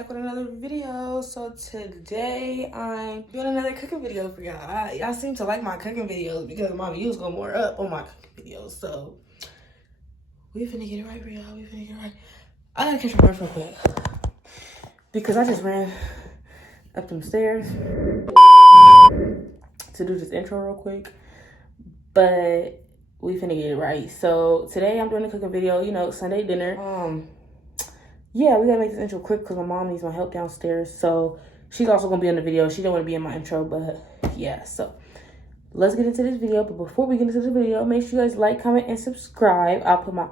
back with another video. So today I'm doing another cooking video for y'all. Y'all seem to like my cooking videos because my views go more up on my cooking videos. So we finna get it right for y'all. We finna get it right. I gotta catch my breath real quick because I just ran up them stairs to do this intro real quick. But we finna get it right. So today I'm doing a cooking video, you know, Sunday dinner. Yeah, we gotta make this intro quick because my mom needs my help downstairs. So she's also gonna be in the video. She don't want to be in my intro, but yeah. So let's get into this video. But before we get into the video, make sure you guys like, comment, and subscribe. I'll put my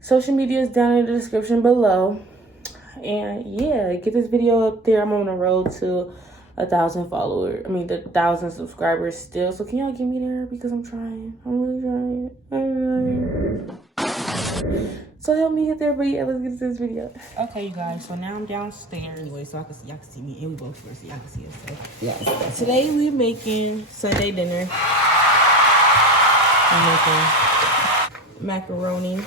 social medias down in the description below. And yeah, get this video up there. I'm on the road to 1,000 followers. I mean, 1,000 subscribers still. So can y'all get me there? Because I'm trying. I'm really trying. So help me get there, but yeah, let's get into this video. Okay, you guys, so now I'm downstairs anyway, so y'all can see me, and we both first, so y'all can see us. So yes. Today we're making Sunday dinner. I'm making macaroni,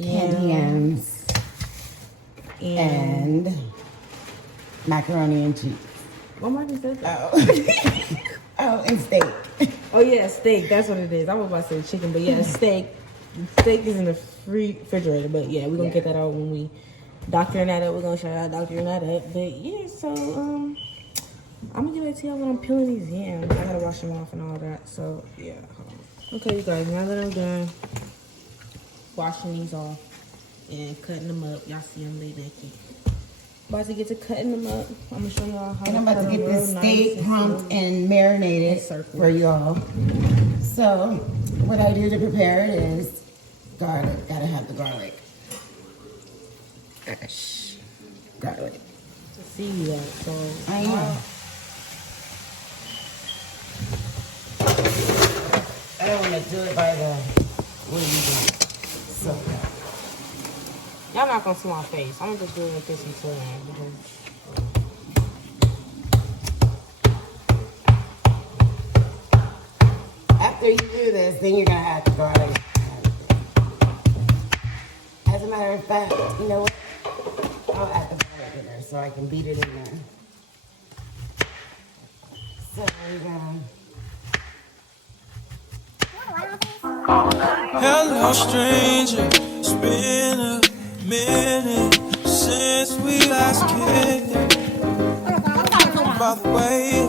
candy yams, and macaroni and cheese. What am I just saying? Oh, and steak. Oh yeah, steak. That's what it is. I was about to say chicken, but yeah, steak. Steak is in the refrigerator, but yeah, we're gonna get that out when we doctoring that up. We're gonna show y'all doctoring that up. But yeah, so I'm gonna get back to y'all when I'm peeling these yams. I gotta wash them off and all that. So yeah. Okay, you guys, now that I'm done washing these off and cutting them up, y'all see them, they naked. About to get to cutting them up. I'm gonna show y'all how. And I'm about to get this steak pumped and marinated for y'all. So what I do to prepare it is garlic. Gotta have the garlic. Gosh, garlic. To see that, so I know. I don't want to do it by the what do you do? So y'all not gonna see my face. I'm gonna just do it with this until then because. After you do this, then you're gonna add the garlic. As a matter of fact, you know what? I'll add the garlic in there so I can beat it in there. So we're gonna. Hello, stranger. It's been a minute since we last kicked it. By the way,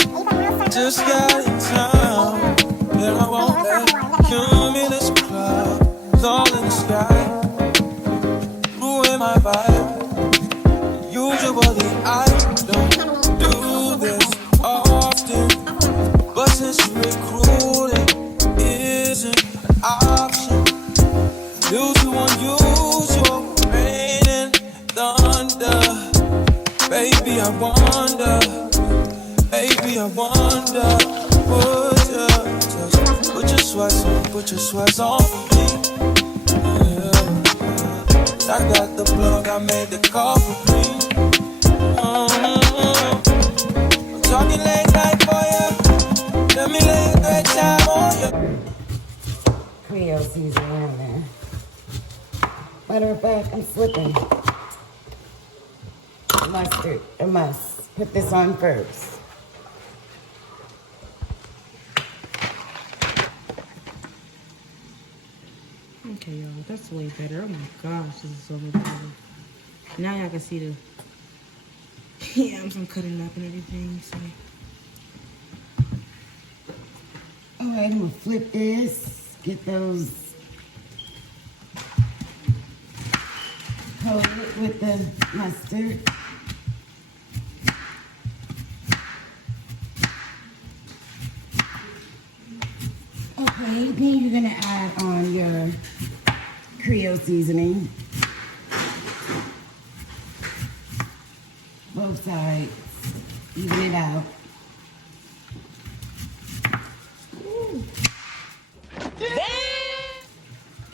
just got in town. And I won't let cumulus clouds all in the sky ruin my vibe. Usually I don't do this often, but since recruiting isn't an option due to unusual rain and thunder, baby I wonder, put your sweats on for me. Yeah. I got the plug, I made the call for me. I'm talking late night for you. Let me lay a great time on you. Creole seasoning in there. Matter of fact, I'm slipping. Mustard, I must put this on first. Okay, y'all, that's way better. Oh my gosh, this is so much better. Now y'all can see the yams I'm cutting up and everything. So. All right, I'm gonna flip this, get those coated with the mustard. Okay, then you're gonna add on your Creole seasoning. Both sides, even it out. Ooh.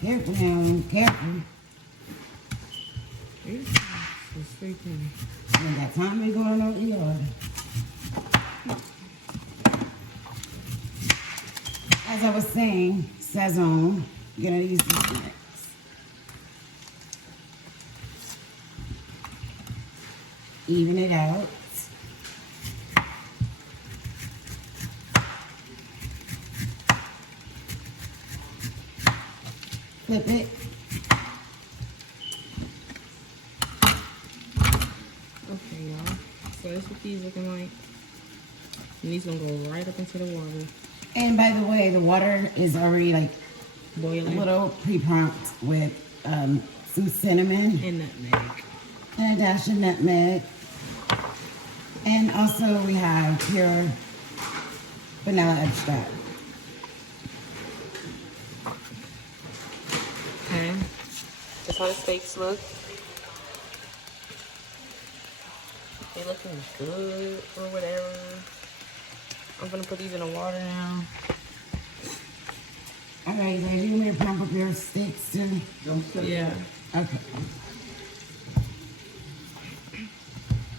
Careful now, careful. It's freaking. Ain't got time to be going on the yard. As I was saying, Sazon, you're gonna use this next. even it out. Flip it. Okay, y'all. So that's what these looking like. And these gonna go right up into the water. And by the way, the water is already like Boiling. a little pre-prompt with some cinnamon And nutmeg. and a dash of nutmeg. And also we have pure vanilla extract. Okay. That's how the steaks look. They looking good or whatever. I'm gonna put these in the water now. All right, so you want me to pump up your steaks too? Yeah. Okay.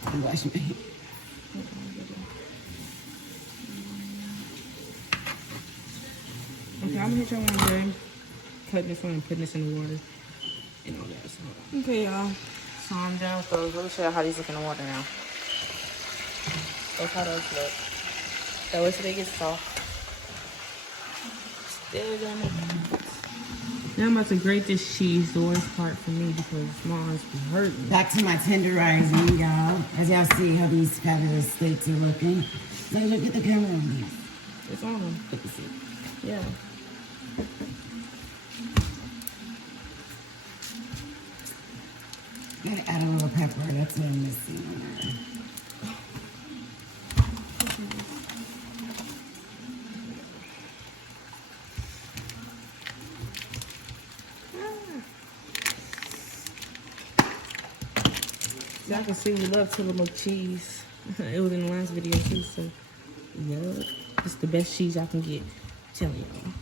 I'll wash my hands. Okay, I'm gonna hit y'all when I'm done cutting this one and putting this in the water and all that stuff. Okay, y'all. So I'm done with those. Let me show you how these look in the water now. That's how those look. So wait till they get soft. Still gonna. Now I'm about to grate this cheese, the worst part for me because my arms be hurting. Back to my tenderizing, y'all. As y'all see how these fabulous steaks are looking. So look at the camera on these. It's on them. Let me see. Yeah. Gotta add a little pepper. That's what I'm missing on there. Y'all can see we love Tillamook cheese. It was in the last video too, so yeah, it's the best cheese y'all can get. I'm telling y'all.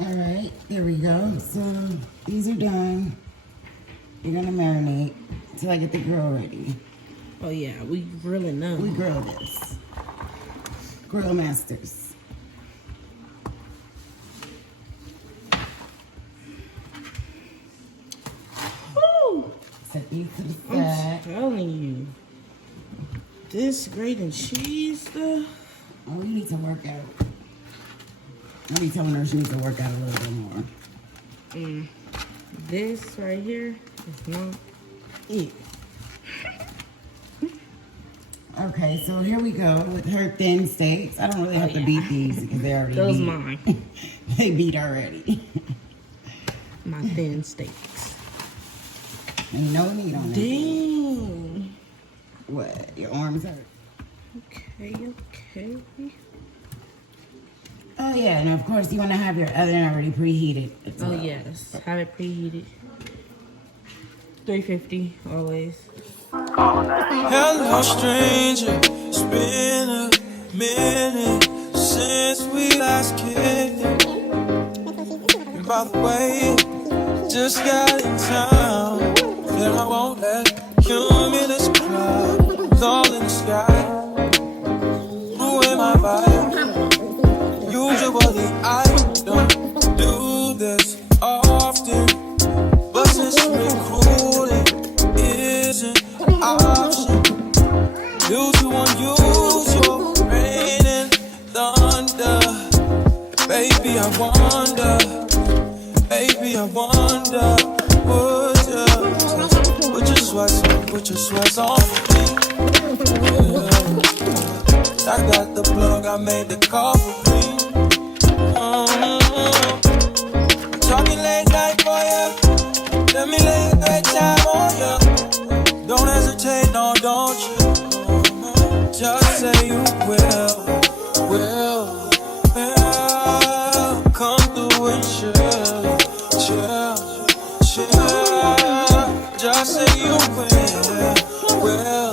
All right, there we go. So these are done. You're gonna marinate until I get the grill ready. Oh yeah, we grilling now. We grill this. Grill masters. Woo! Set these to the I'm side. telling you, this grating cheese stuff. Oh, you need to work out. I'll be telling her she needs to work out a little bit more. This right here is not it. Okay, so here we go with her thin steaks. I don't really have to beat these because they already Those beat. mine. They beat already. My thin steaks. And no meat on it. Dang. What? Your arms hurt? Okay, okay. Oh yeah, and of course you want to have your oven already preheated. as Oh well. yes, have it preheated. 350 always. Hello, stranger. It's been a minute since we last kicked it. And by the way, just got in town. And I won't let cumulus cloud all in the sky. Ruin my vibe. Usually I don't do this often, but since recruiting isn't an option due to unusual rain and thunder, baby I wonder, put your sweats on me. Yeah. I got the plug, I made the call for me. Talking late night for ya. Let me lay a great time on ya. Don't hesitate, no, don't you? Just say you will. Come through and chill. Just say you will.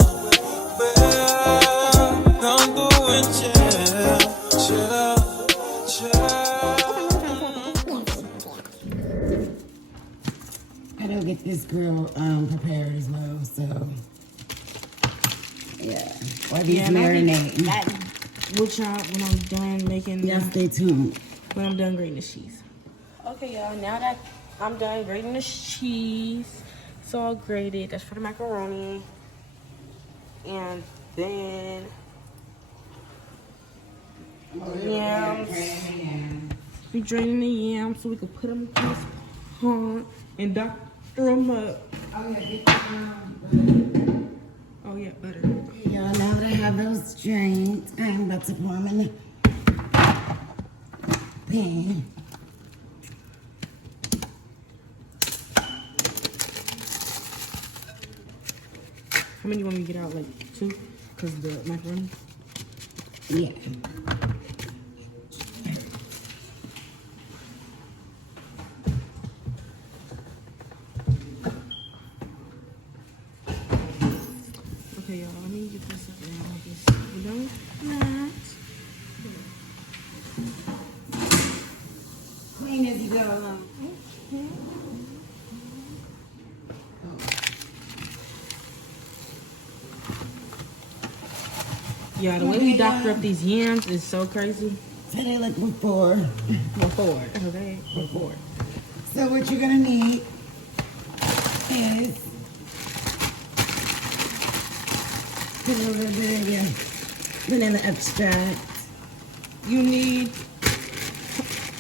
Come through and chill. I don't get this grill prepared as well, so while these and marinating. that with y'all when I'm done making. Y'all stay tuned. When I'm done grating the cheese. Okay, y'all. Now that I'm done grating the cheese, it's all grated. That's for the macaroni. And then yams. We draining the yams so we can put them in this pot and doctor them up. Oh yeah, butter. Y'all, now that I have those drained, I'm about to pour them in the pan. How many you want me to get out? Like 2? Because the macaroni? Yeah. Okay, y'all, let me get this up now. We're done with that. Clean as you go along. Yeah, the way we doctor up these yams is so crazy. So they look before. Before. Okay, before. So what you're gonna need is put a little bit of your vanilla extract. You need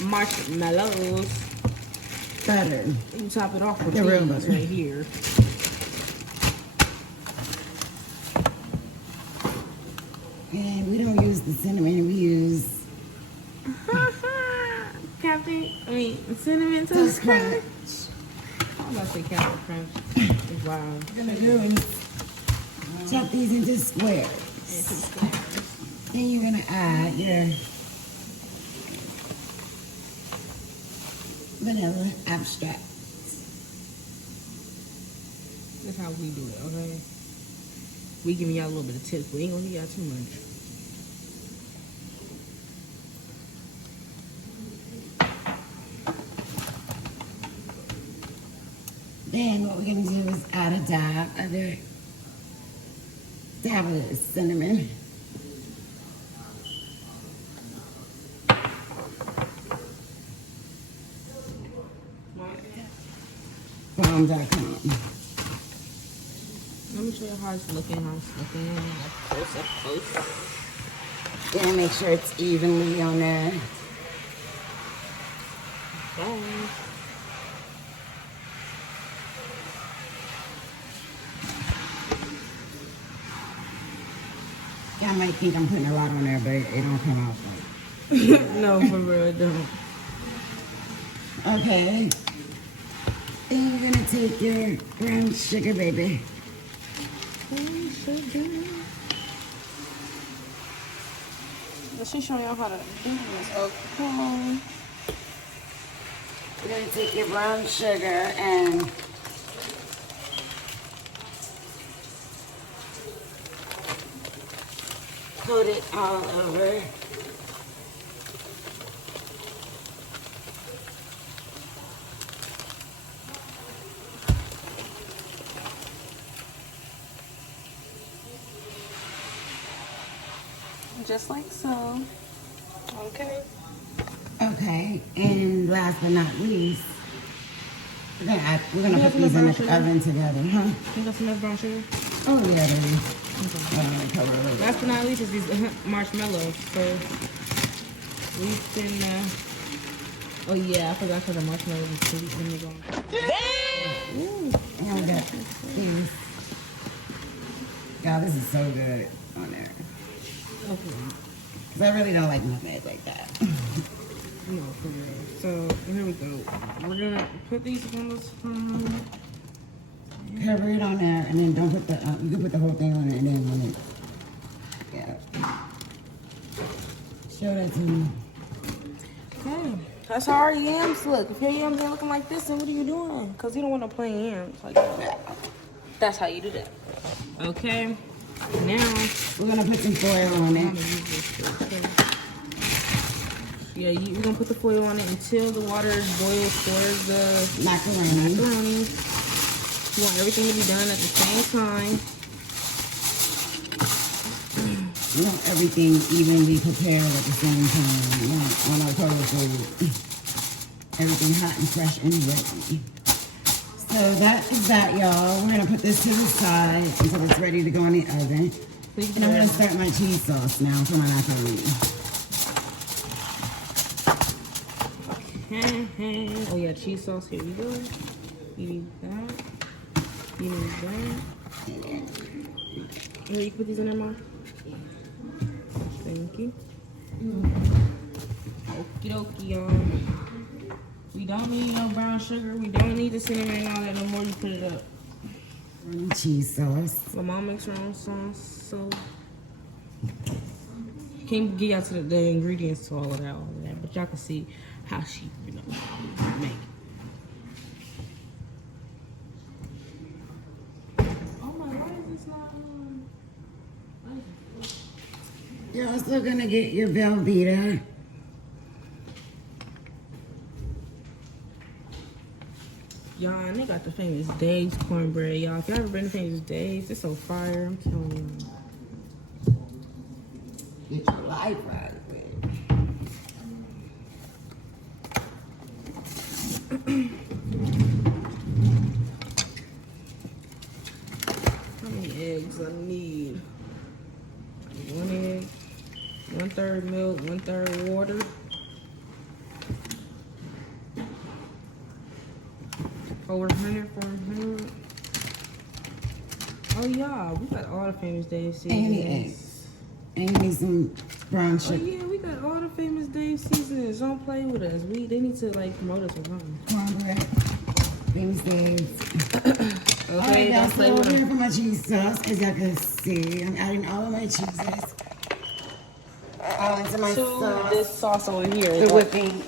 marshmallows. Butter. You top it off with The real these butter. right here. And we don't use the cinnamon, we use Cinnamon Toast Crunch. I'm about to say Captain Crunch. Wow. What you're gonna do is chop these into squares. Then you're gonna add your vanilla extract. That's how we do it, okay? We giving y'all a little bit of tips, but we ain't gonna give y'all too much. Then what we're gonna do is add a dab of the cinnamon. Bomb.com. Let me show you how it's looking, Close up, close. Then make sure it's evenly on there. Okay. Y'all might think I'm putting a lot on there, but it don't come out right. No, for real, it don't. Okay. Then you're gonna take your brown sugar, baby. She's showing y'all how to do this. Okay. You're gonna take your brown sugar and coat it all over. Just like so. Okay. Okay, and last but not least, we're gonna put these in the oven together, huh? You got some enough brown sugar? Oh yeah, baby. Last but not least is these marshmallows. So we can. Oh yeah, I forgot because the marshmallows is sweet when you're going. Ooh, and we got these. God, this is so good on there. Okay. Cause I really don't like nutmeg like that. No, for real. So here we go. We're gonna put these on this. Cover it on there, and then don't put the. You can put the whole thing on it, and then on it. Yeah. Show that to me. Okay. That's how our yams look. If your yams ain't looking like this, then what are you doing? Cause you don't want to plain yams like that. That's how you do that. Okay. Now We're gonna put some foil on I'm it. gonna use this. Okay. Yeah, we're gonna put the foil on it until the water boils towards the Macaroni. macaroni. You want everything to be done at the same time. We want everything evenly prepared at the same time. We want on our total food. Everything hot and fresh and ready. So that is that, y'all. We're gonna put this to the side until it's ready to go in the oven. And I'm gonna start my cheese sauce now for my macaroni. Oh yeah, cheese sauce. Here we go. You need that. You need that. Here, you can put these in there, Mom. Thank you. Okie dokie, y'all. We don't need no brown sugar. We don't need the cinnamon and all that no more. You put it up. Cheese sauce. My mom makes her own sauce, so can't get out to the ingredients to all of that, but y'all can see how she, make it. Oh my, why is this not on? You're also gonna get your Velveeta. Y'all, and they got the famous Dave's cornbread, y'all. If y'all ever been to famous Dave's, it's so fire. I'm telling you. Get your life right, How many eggs I need? 1 egg, 1/3 milk, 1/3 water. Over 400. Oh yeah, we got all the famous Dave seasonings. Any eggs. And you need some brown Oh sugar. yeah, we got all the famous Dave seasonings. Don't play with us. They need to like promote us or something. Cornbread. Things days. Okay, Alright, don't guys, play so with we're them. here for my cheese sauce. As y'all can see, I'm adding all of my cheeses. All into my sauce. This sauce over here. The whipping.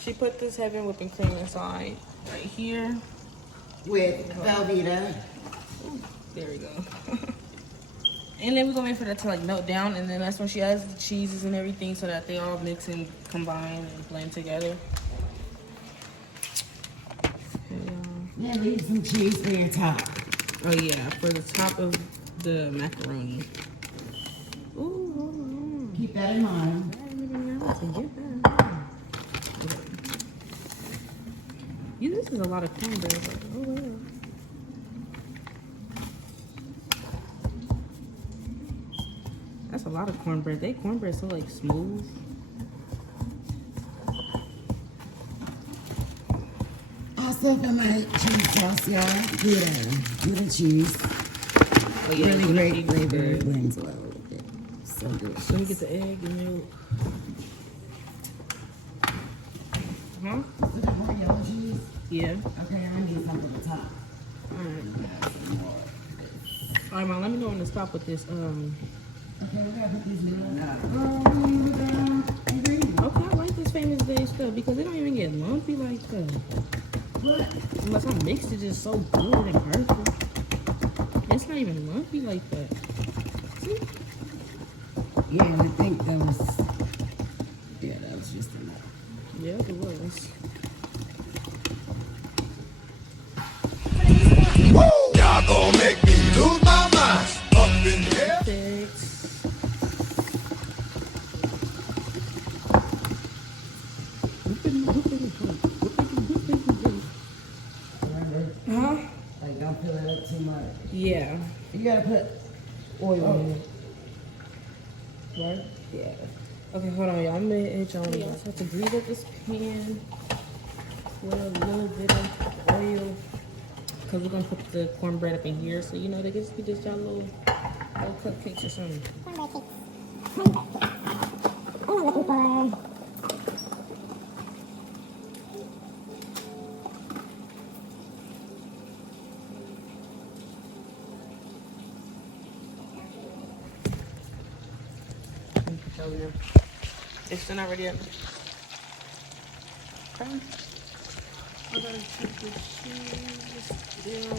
She put this heavy whipping cream inside right here. With Velveeta. Ooh, there we go. And then we're gonna wait for that to like melt down, and then that's when she adds the cheeses and everything so that they all mix and combine and blend together. Yeah, leave some cheese for your top. Oh yeah, for the top of the macaroni. Ooh, Keep that in mind. I didn't even know to get that. Yeah, this is a lot of cornbread. But, oh yeah. That's a lot of cornbread. They cornbread so like smooth. Also for my cheese sauce, y'all, Gouda cheese. Oh, yeah, Really Gouda great cheese is flavor, good. blends well with it. So good. So we get the egg and milk. Huh? More yellow cheese? Yeah. Okay, I need some for the top. Alright. Alright, Mom, let me know when to stop with this. Okay, we gotta put these noodles out. Okay, I like this famous Dave stuff because they don't even get lumpy like that. What? Unless I mixed it just so good and perfect. It's not even lumpy like that. See? Yeah, I think that was just enough. Yeah, it was. Y'all gon' make me lose my mind. Up in here. Perfect. Huh? Like, don't fill it up too much. Yeah. You gotta put Oil in it. Right? Yeah. Okay, hold on, y'all. I'm gonna hit y'all on this. I have to grease up this pan with a little bit of oil. Because we're gonna put the cornbread up in here. So, you know, they can just be just y'all little cupcakes or something. It's still not ready yet. Okay. I gotta keep the cheese still.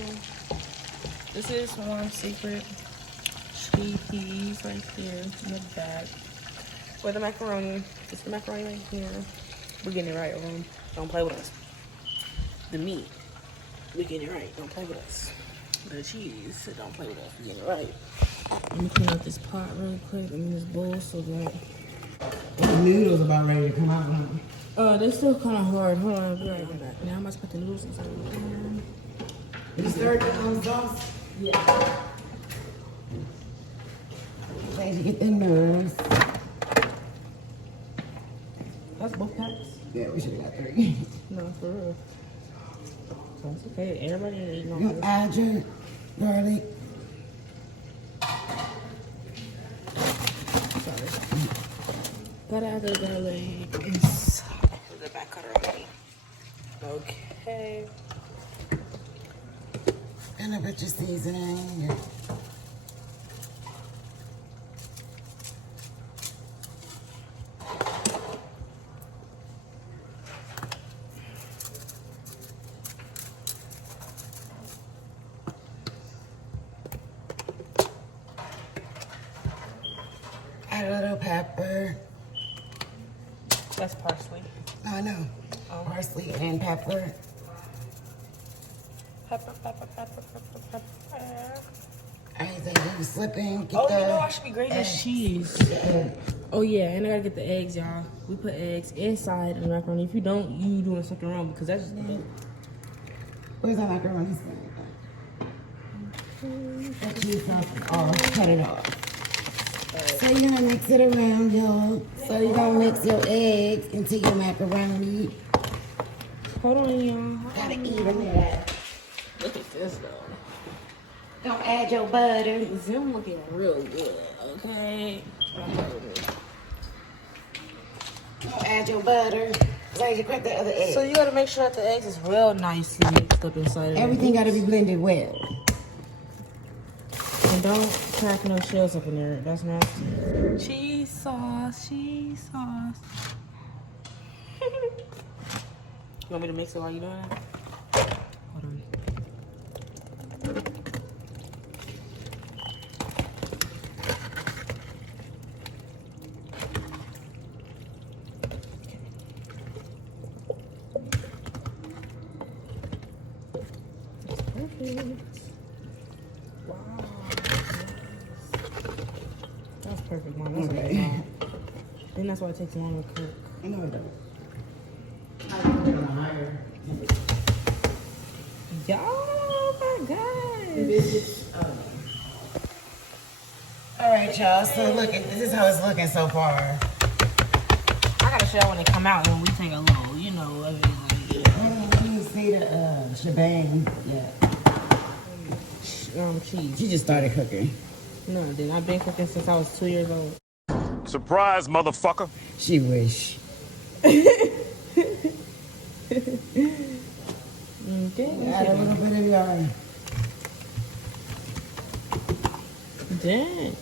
This is one secret cheese piece right here in the back. For the macaroni. It's the macaroni right here. We're getting it right, everyone. Don't play with us. The meat. We're getting it right. Don't play with us. The cheese. Don't play with us. We're getting it right. Let me clean out this pot really quick. This bowl so that. The noodles about ready to come out. They're still kind of hard. Hold on, I'll be right back. Now I'm about to put the noodles inside. You stirred the sauce? Yeah. Glad you get the noodles. That's both packs? Yeah, we should have got 3. No, for real. So it's okay. Everybody ain't eating You on gonna this. add your garlic? Sorry. Gotta add the garlic inside the back cutter already. Okay. And I put your seasoning. Add a little pepper. That's parsley. I know. Parsley and pepper. Pepper. I think you slipping. Get Oh, the you know I should be grating this cheese. Oh yeah, and I gotta get the eggs, y'all. We put eggs inside the macaroni. If you don't, you doing something wrong because that's just Where's that macaroni stand? That cheese sauce is off. Cut it off. So you're gonna mix it around, y'all. So you're gonna mix your eggs into your macaroni. Hold on, y'all. Gotta even that. Look at this though. Don't add your butter. Them looking real good, okay? Don't add your butter. So you crack the other egg. So you gotta make sure that the eggs is real nicely mixed up inside of it. Everything gotta be blended well. And don't crack no shells up in there. That's nasty. Cheese sauce. You want me to mix it while you doing that? Hold on. Perfect. Wow. That's perfect, Mom. That's Okay. okay. And that's why it takes long to cook. I know it does. I put it on higher. Y'all, oh my gosh. All right, y'all. So look, this is how it's looking so far. I gotta show y'all when they come out and we take a little, you know, of it. You didn't see the shebang yet. Cheese. She just started cooking. No, then I've been cooking since I was 2 years old. Surprise, motherfucker. She wish. Okay. Add a little bit of your... Dang.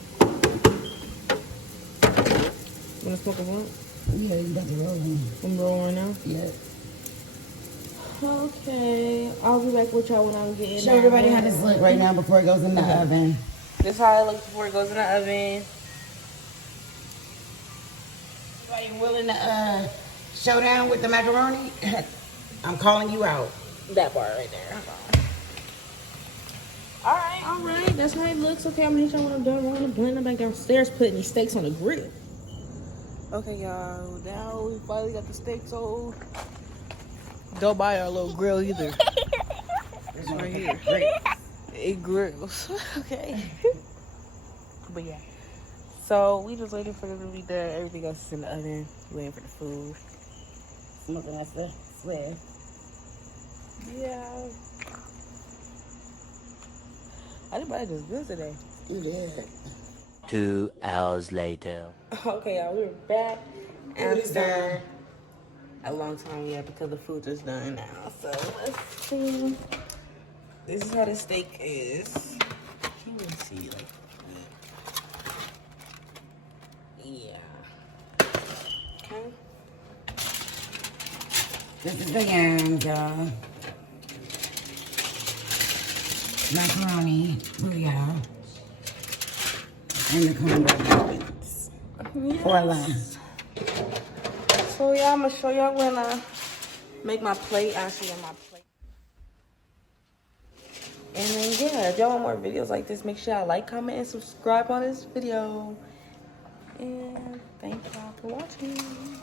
Wanna smoke a blunt? Yeah, you got the roll on. I'm rolling right now. Yeah. Okay. I'll be back with y'all when I'm getting Show everybody how this look right now before it goes in the oven. This is how it looks before it goes in the oven. Everybody willing to show down with the macaroni? I'm calling you out. That part right there. All right. That's how it looks. Okay, I'm gonna hit y'all when I'm done rolling the blunt. I'm back downstairs putting these steaks on the grill. Okay, y'all. Now we finally got the steaks on. Don't buy our little grill either. It's right here. Great. It grills. Okay. But yeah. So we just waiting for them to be done. Everything else is in the oven. Waiting for the food. Smoking at the sweat. Yeah. I didn't buy this good today. You did. 2 hours later. Okay, y'all, we're back Food is done. a long time, yeah, because the food is done now. So let's see. This is how the steak is. Can't even see like that. Yeah. Okay. This is the yams, y'all. Macaroni, booyah. And the cornbread. Voila. So yeah, I'm gonna show y'all when I make my plate. Actually, on my plate. And then yeah, yeah, if y'all want more videos like this, make sure y'all like, comment, and subscribe on this video. And thank y'all for watching.